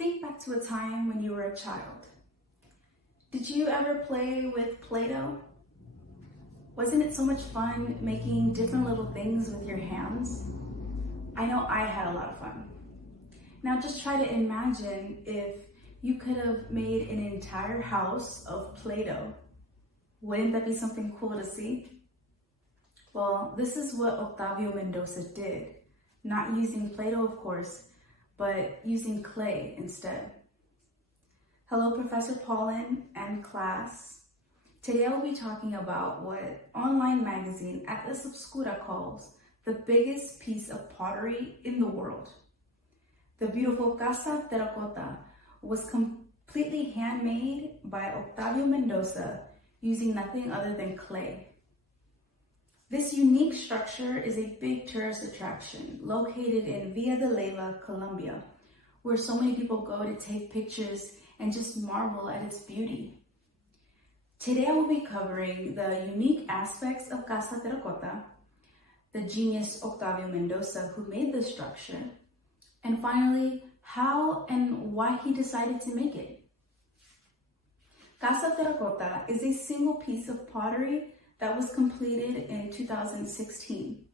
Think back to a time when you were a child. Did you ever play with Play-Doh? Wasn't it so much fun making different little things with your hands? I know I had a lot of fun. Now just try to imagine if you could have made an entire house of Play-Doh. Wouldn't that be something cool to see? Well, this is what Octavio Mendoza did. Not using Play-Doh, of course, but using clay instead. Hello, Professor Paulin and class. Today I will be talking about what online magazine Atlas Obscura calls the biggest piece of pottery in the world. The beautiful Casa Terracota was completely handmade by Octavio Mendoza using nothing other than clay. This unique structure is a big tourist attraction located in Villa de Leyva, Colombia, where so many people go to take pictures and just marvel at its beauty. Today I will be covering the unique aspects of Casa Terracota, the genius Octavio Mendoza who made this structure, and finally, how and why he decided to make it. Casa Terracota is a single piece of pottery that was completed in 2016.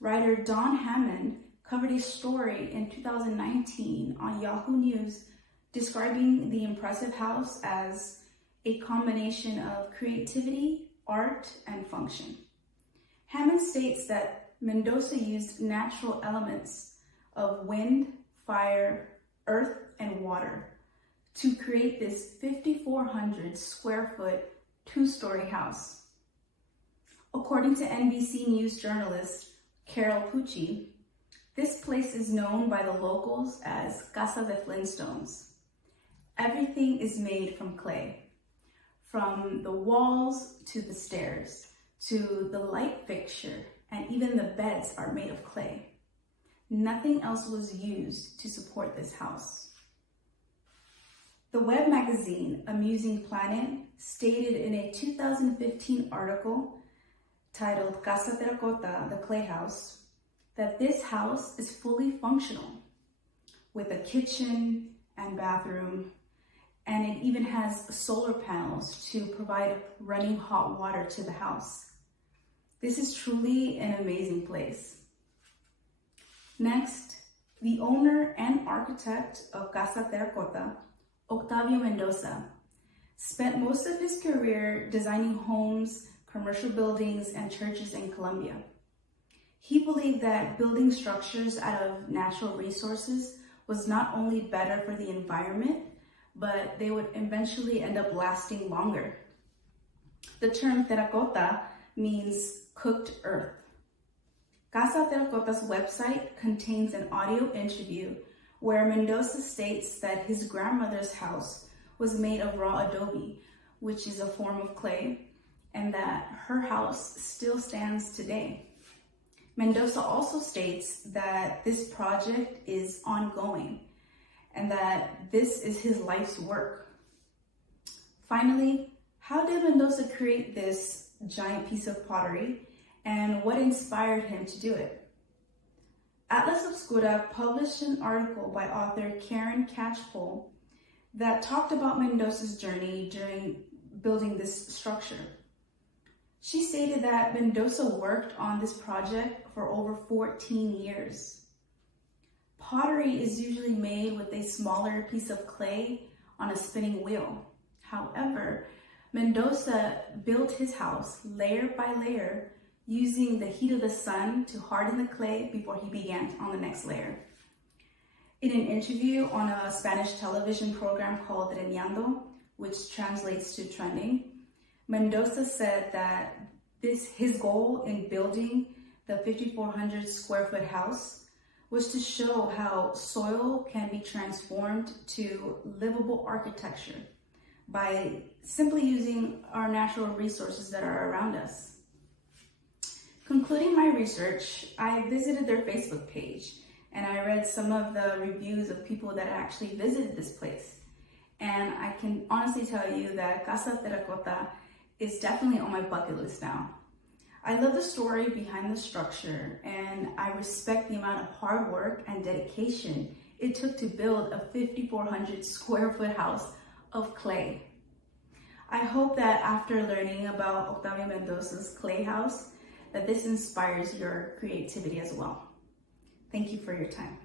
Writer Don Hammond covered a story in 2019 on Yahoo News describing the impressive house as a combination of creativity, art, and function. Hammond states that Mendoza used natural elements of wind, fire, earth, and water to create this 5,400 square foot, two-story house. According to NBC News journalist Carol Pucci, this place is known by the locals as Casa de Flintstones. Everything is made from clay, from the walls to the stairs, to the light fixture, and even the beds are made of clay. Nothing else was used to support this house. The web magazine Amusing Planet stated in a 2015 article titled Casa Terracota, the Clay House, that this house is fully functional with a kitchen and bathroom, and it even has solar panels to provide running hot water to the house. This is truly an amazing place. Next, the owner and architect of Casa Terracota, Octavio Mendoza, spent most of his career designing homes, commercial buildings, and churches in Colombia. He believed that building structures out of natural resources was not only better for the environment, but they would eventually end up lasting longer. The term terracotta means cooked earth. Casa Terracota's website contains an audio interview where Mendoza states that his grandmother's house was made of raw adobe, which is a form of clay, and that her house still stands today. Mendoza also states that this project is ongoing and that this is his life's work. Finally, how did Mendoza create this giant piece of pottery, and what inspired him to do it? Atlas Obscura published an article by author Karen Catchpole that talked about Mendoza's journey during building this structure. She stated that Mendoza worked on this project for over 14 years. Pottery is usually made with a smaller piece of clay on a spinning wheel. However, Mendoza built his house layer by layer using the heat of the sun to harden the clay before he began on the next layer. In an interview on a Spanish television program called Reñando, which translates to trending, Mendoza said that his goal in building the 5,400 square foot house was to show how soil can be transformed to livable architecture by simply using our natural resources that are around us. Concluding my research, I visited their Facebook page and I read some of the reviews of people that actually visited this place. And I can honestly tell you that Casa Terracota is definitely on my bucket list now. I love the story behind the structure, and I respect the amount of hard work and dedication it took to build a 5,400 square foot house of clay. I hope that after learning about Octavio Mendoza's clay house, that this inspires your creativity as well. Thank you for your time.